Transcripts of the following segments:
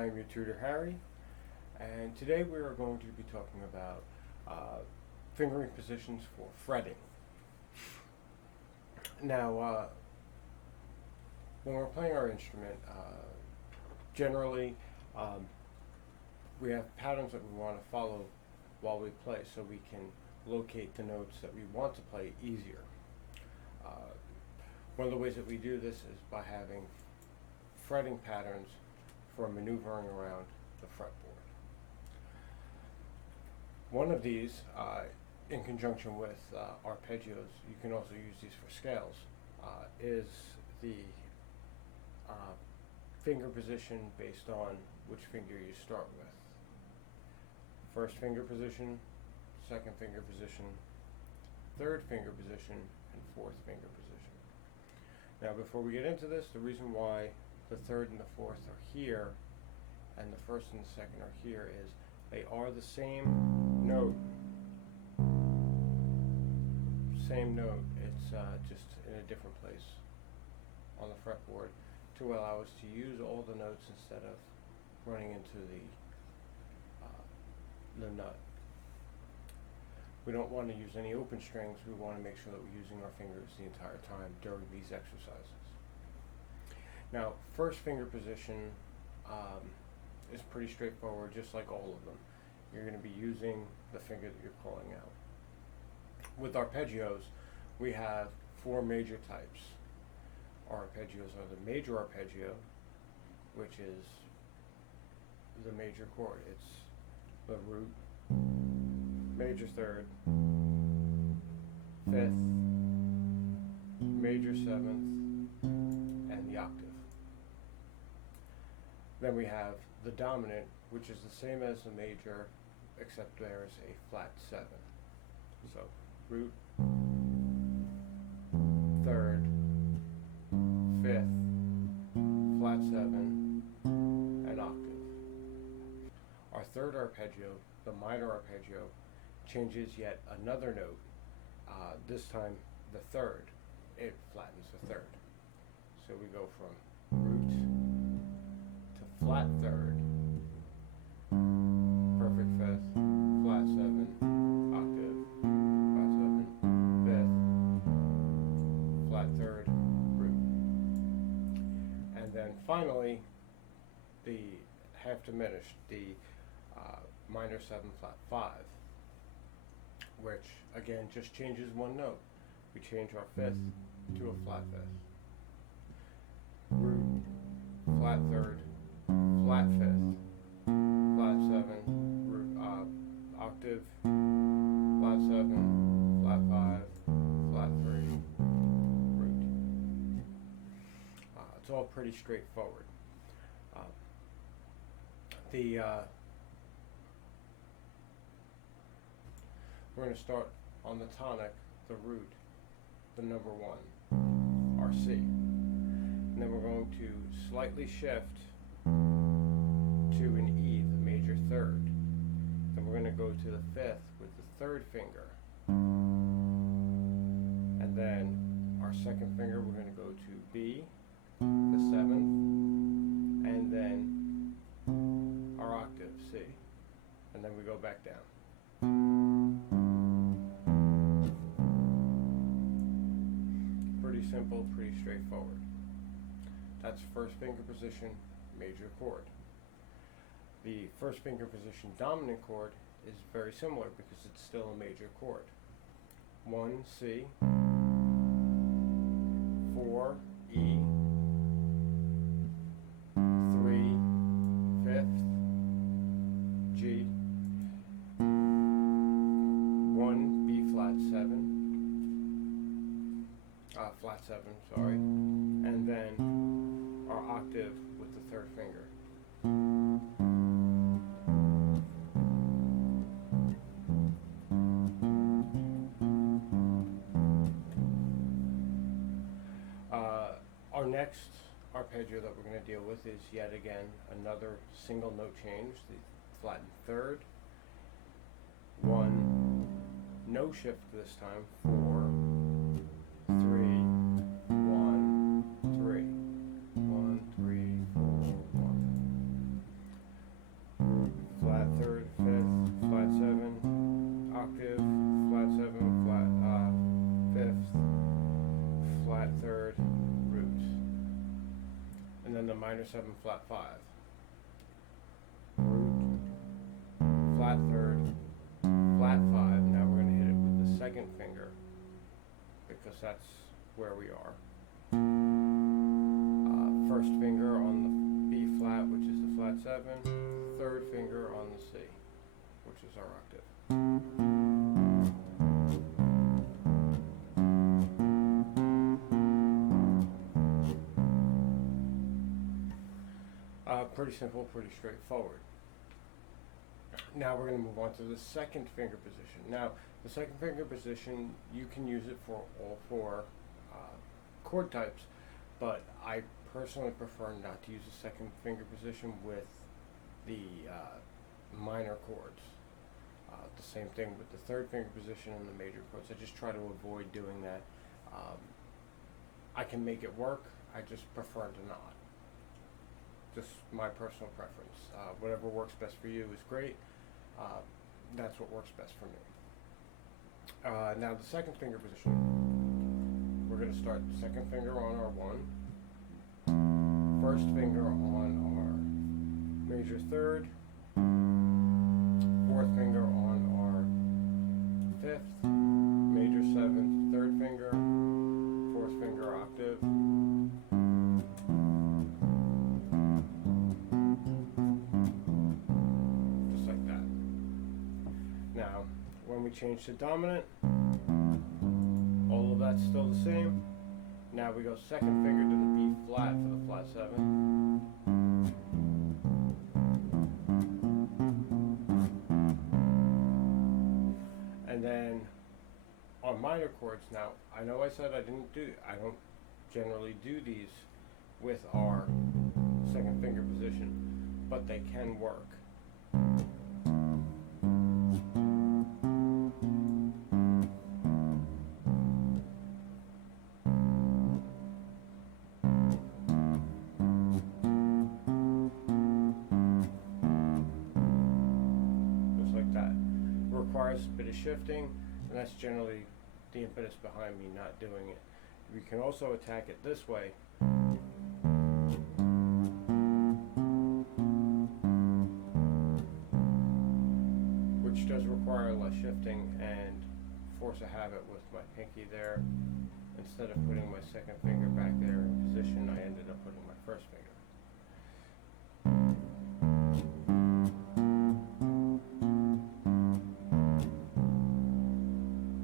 I am your tutor Harry, and today we are going to be talking about fingering positions for fretting. Now, when we're playing our instrument, generally we have patterns that we want to follow while we play so we can locate the notes that we want to play easier. One of the ways that we do this is by having fretting patterns for maneuvering around the fretboard. One of these, in conjunction with arpeggios, you can also use these for scales, is the finger position based on which finger you start with. First finger position, second finger position, third finger position, and fourth finger position. Now, before we get into this, the reason why the third and the fourth are here and the first and the second are here is they are the same note. Same note, it's just in a different place on the fretboard to allow us to use all the notes instead of running into the nut. We don't want to use any open strings. We want to make sure that we're using our fingers the entire time during these exercises. Now, first finger position is pretty straightforward, just like all of them. You're going to be using the finger that you're calling out. With arpeggios, we have four major types. Our arpeggios are the major arpeggio, which is the major chord. It's the root, major third, fifth, major seventh, and the octave. Then we have the dominant, which is the same as the major, except there's a flat seven. So root, third, fifth, flat seven, and octave. Our third arpeggio, the minor arpeggio, changes yet another note. This time the third, it flattens the third. So we go from root to flat third, perfect fifth, flat seven, octave, flat seven, fifth, flat third, root. And then finally, the half diminished, the minor seven, flat five, which again just changes one note. We change our fifth to a flat fifth. Root, flat third, flat fifth, flat seven, root, octave, flat seven, flat five, flat three, root. It's all pretty straightforward. We're going to start on the tonic, the root, the number one, our C. And then we're going to slightly shift to an E, the major third. Then we're going to go to the fifth with the third finger. And then our second finger, we're going to go to B, the seventh, and then our octave, C. And then we go back down. Pretty simple, pretty straightforward. That's first finger position, major chord. The first finger position dominant chord is very similar because it's still a major chord. 1 C, 4 E, 3 fifth G, 1 B flat 7, flat 7, sorry, and then our octave with the third finger. Our next arpeggio that we're going to deal with is yet again another single note change, the flattened third. 1, no shift this time, 4, 3, 1, 3, 1, 3, 4, 1. minor 7 flat 5, root, flat 3rd, flat 5. Now we're going to hit it with the second finger because that's where we are. First finger on the B flat, which is the flat 7, third finger on the C, which is our octave. Pretty simple, pretty straightforward. Now we're going to move on to the second finger position. Now, the second finger position, you can use it for all four chord types, but I personally prefer not to use the second finger position with the minor chords. The same thing with the third finger position and the major chords. I just try to avoid doing that. I can make it work, I just prefer to not. Just my personal preference. Whatever works best for you is great. That's what works best for me. Now the second finger position, we're going to start the second finger on our 1, first finger on our major 3rd, fourth finger on our 5th, major 7th, 3rd finger, 4th finger octave, just like that. Now, when we change to dominant, all of that's still the same. Now we go second finger to the B flat for the flat 7. And then on minor chords, now I know I said I don't generally do these with our second finger position, but they can work. Requires a bit of shifting, and that's generally the impetus behind me not doing it. We can also attack it this way, which does require less shifting and force a habit with my pinky there. Instead of putting my second finger back there in position, I ended up putting my first finger.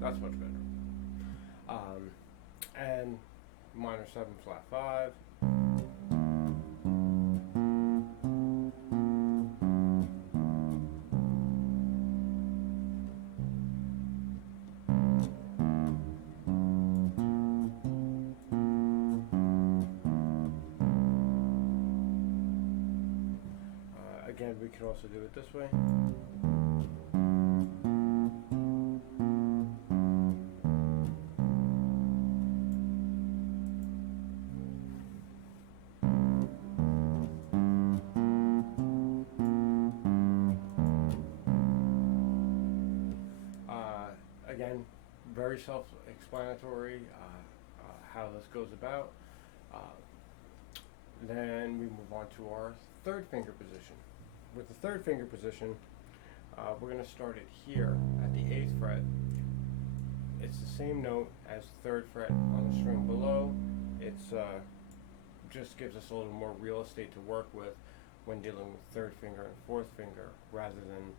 That's much better. And minor 7 flat 5. Again, we can also do it this way. Again, very self-explanatory how this goes about. Then we move on to our third finger position. With the third finger position, we're going to start it here at the 8th fret. It's the same note as the 3rd fret on the string below. It's just gives us a little more real estate to work with when dealing with 3rd finger and 4th finger, rather than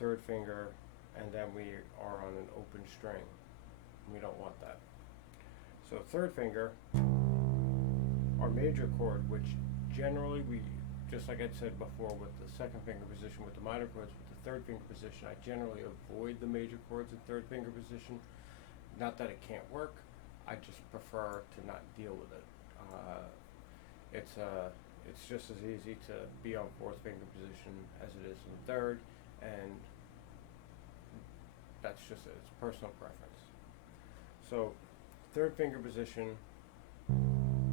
3rd finger and then we are on an open string. We don't want that. So 3rd finger, our major chord, which generally we, just like I said before with the 2nd finger position with the minor chords, with the 3rd finger position, I generally avoid the major chords in 3rd finger position. Not that it can't work, I just prefer to not deal with it. It's just as easy to be on 4th finger position as it is in 3rd, and that's just it. It's personal preference. So 3rd finger position,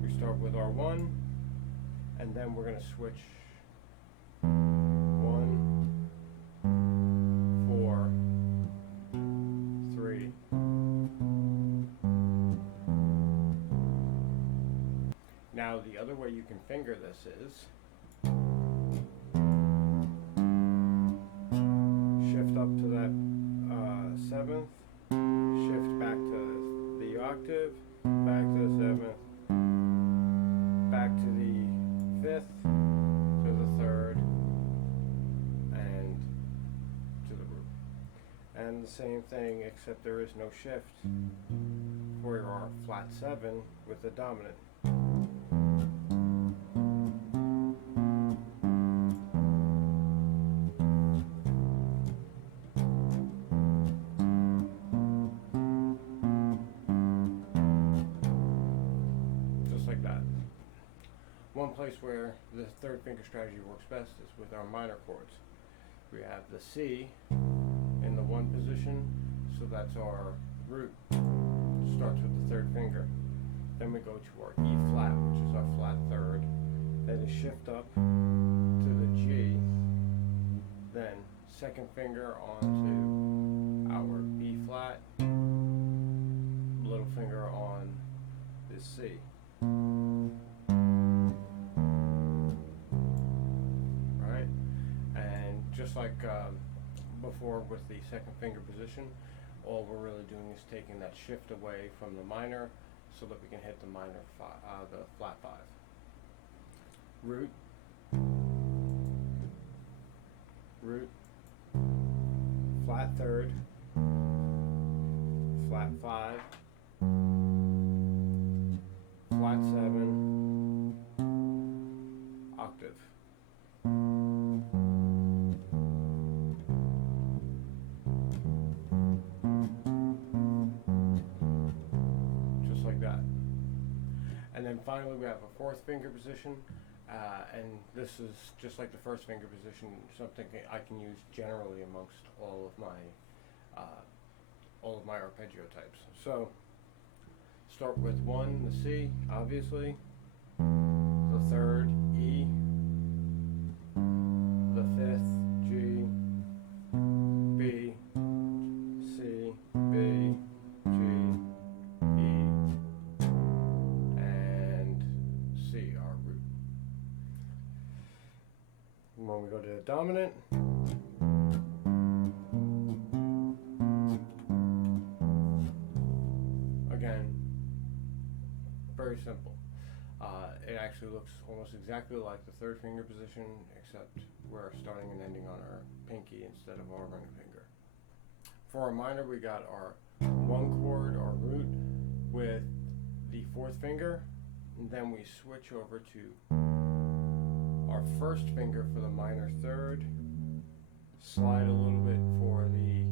we start with our 1, and then we're going to switch 1, 4, 3. Now Now the other way you can finger this is shift up to that seventh, shift back to the octave, back to the seventh, back to the fifth, to the third, and to the root. And the same thing, except there is no shift for your flat 7 with the dominant. Just like that. One place where the third finger strategy works best is with our minor chords. We have the C in the 1 position, so that's our root. Starts with the third finger. Then we go to our E flat, which is our flat third. Then a shift up to the G. Then second finger onto our B flat. Little finger on the C. Right? And just like before with the second finger position, all we're really doing is taking that shift away from the minor so that we can hit the minor the flat 5. Root, root, flat third, flat 5, flat 7, octave. And then finally we have a fourth finger position, and this is just like the first finger position, something I can use generally amongst all of my arpeggio types. So start with 1, the C, obviously, the third, E, the fifth, G, B, C, B, G, E, and C, our root. When we go to the dominant, again, very simple. It actually looks almost exactly like the third finger position, except we're starting and ending on our pinky instead of our ring finger. For our minor, we got our 1 chord, our root, with the fourth finger, and then we switch over to our first finger for the minor third, slide a little bit for the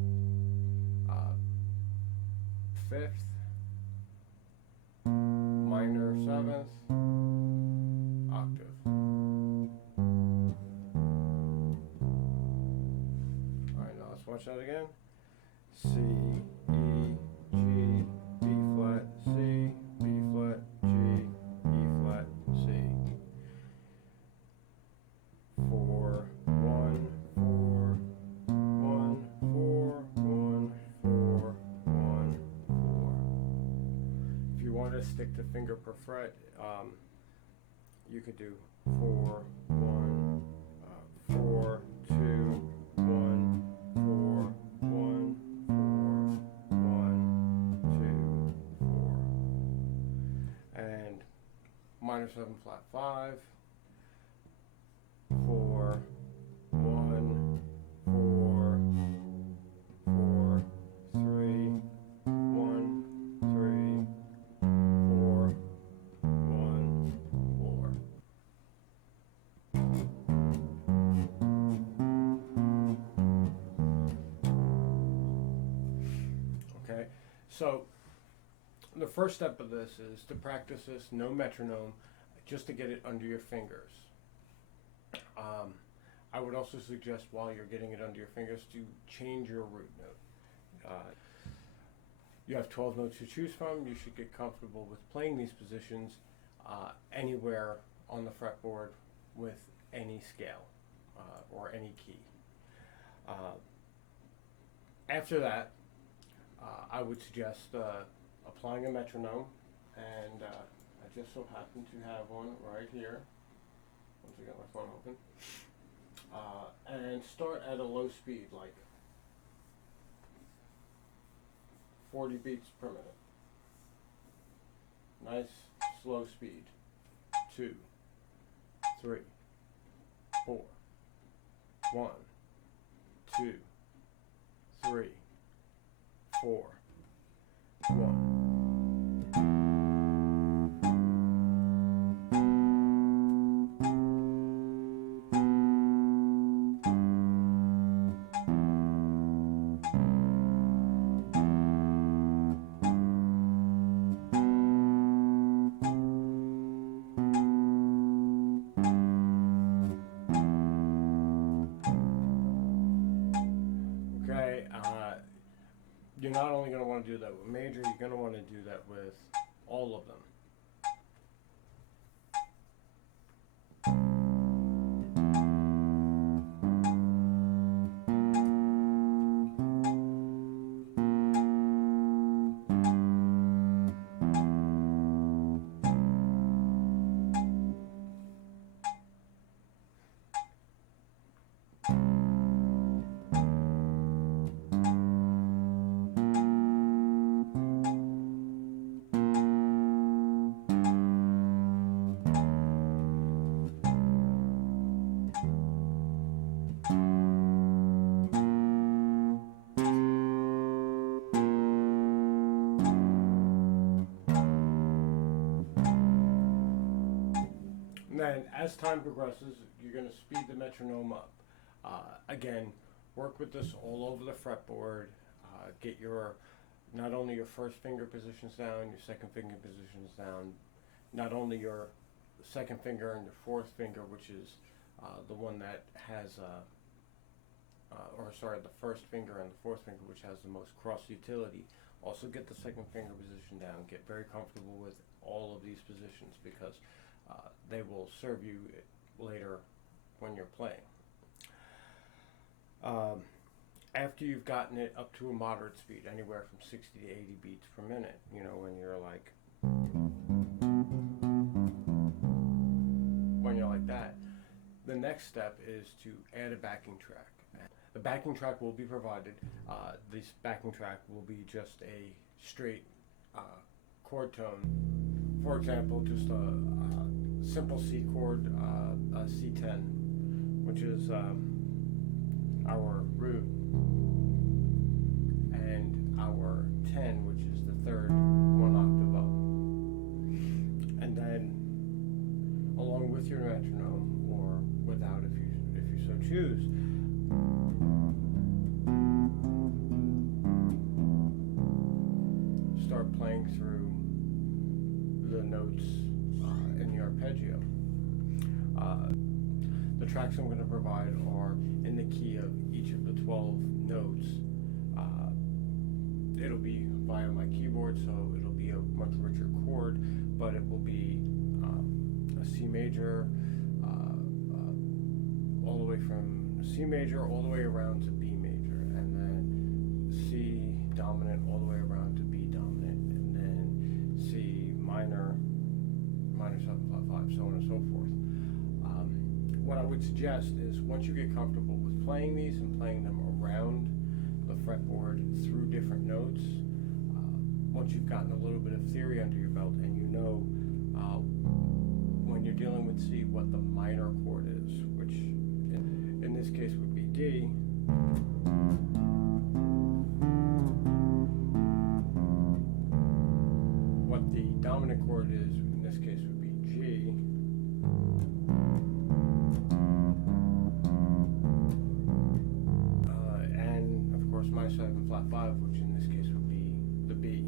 fifth, minor seventh, octave. Alright, now let's watch that again. C, E, G, B flat, C, B flat, G, E flat, C. 4, 1, 4, 1, 4, 1, 4, 1, 4. If you want to stick to finger per fret, you could do 4, 1, 4, 2, 1, 4, 1, 4, 1, 2, 4. And minor 7 flat 5, 4, 1, 4, 4, 3, 1, 3, 4, 1, 4. Okay, so the first step of this is to practice this, no metronome, just to get it under your fingers. I would also suggest while you're getting it under your fingers to change your root note. You have 12 notes to choose from. You should get comfortable with playing these positions anywhere on the fretboard with any scale or any key. After that, I would suggest applying a metronome, and just so happen to have one right here. Once I get my phone open. And start at a low speed, like 40 beats per minute. Nice, slow speed. 2, 3, 4. 1, 2, 3, 4. 1. Okay, you're not only going to want to do that with major, you're going to want to do that with all of them. And then as time progresses, you're going to speed the metronome up. Again, work with this all over the fretboard. Get your, not only your first finger positions down, your second finger positions down, not only your second finger and your fourth finger, which is the one that has, the first finger and the fourth finger, which has the most cross utility. Also get the second finger position down. Get very comfortable with all of these positions because they will serve you later when you're playing. After you've gotten it up to a moderate speed, anywhere from 60 to 80 beats per minute, you know, when you're like that, the next step is to add a backing track. The backing track will be provided. This backing track will be just a straight chord tone. For example, just a simple C chord, a C10, which is our root, and our 10, which is the third one octave up. And then, along with your metronome, or without if you so choose, start playing through the notes in the arpeggio. The tracks I'm going to provide are in the key of each of the 12 notes. It'll be via my keyboard, so it'll be a much richer chord, but it will be a C major, all the way from C major all the way around to B major, and then C dominant all the way around to B dominant, and then C minor, minor 7 flat 5, so on and so forth. What I would suggest is once you get comfortable with playing these and playing them around the fretboard through different notes, once you've gotten a little bit of theory under your belt and you know when you're dealing with C what the minor chord is, which in this case would be D, what the dominant chord is in this case would be G, and of course my 7 flat 5, which in this case would be the B.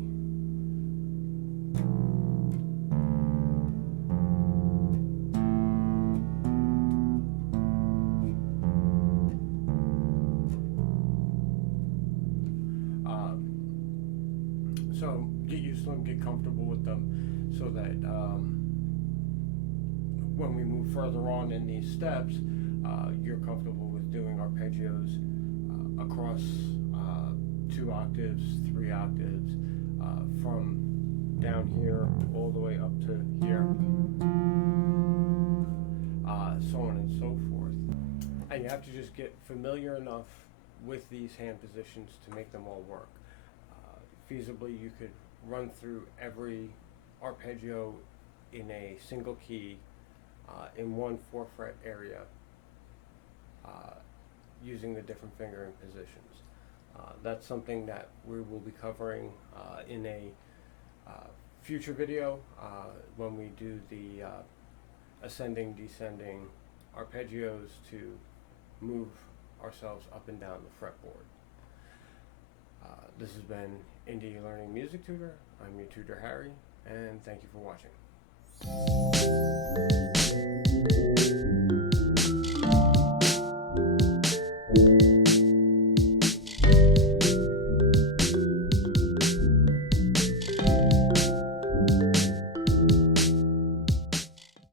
So get used to them, get comfortable with them, so that when we move further on in these steps, you're comfortable with doing arpeggios across 2 octaves, 3 octaves, from down here all the way up to here, so on and so forth. And you have to just get familiar enough with these hand positions to make them all work. Feasibly, you could run through every arpeggio in a single key in one 4-fret area using the different fingering positions. That's something that we will be covering in a future video when we do the ascending, descending arpeggios to move ourselves up and down the fretboard. This has been Indie Learning Music Tutor. I'm your tutor, Harry, and thank you for watching.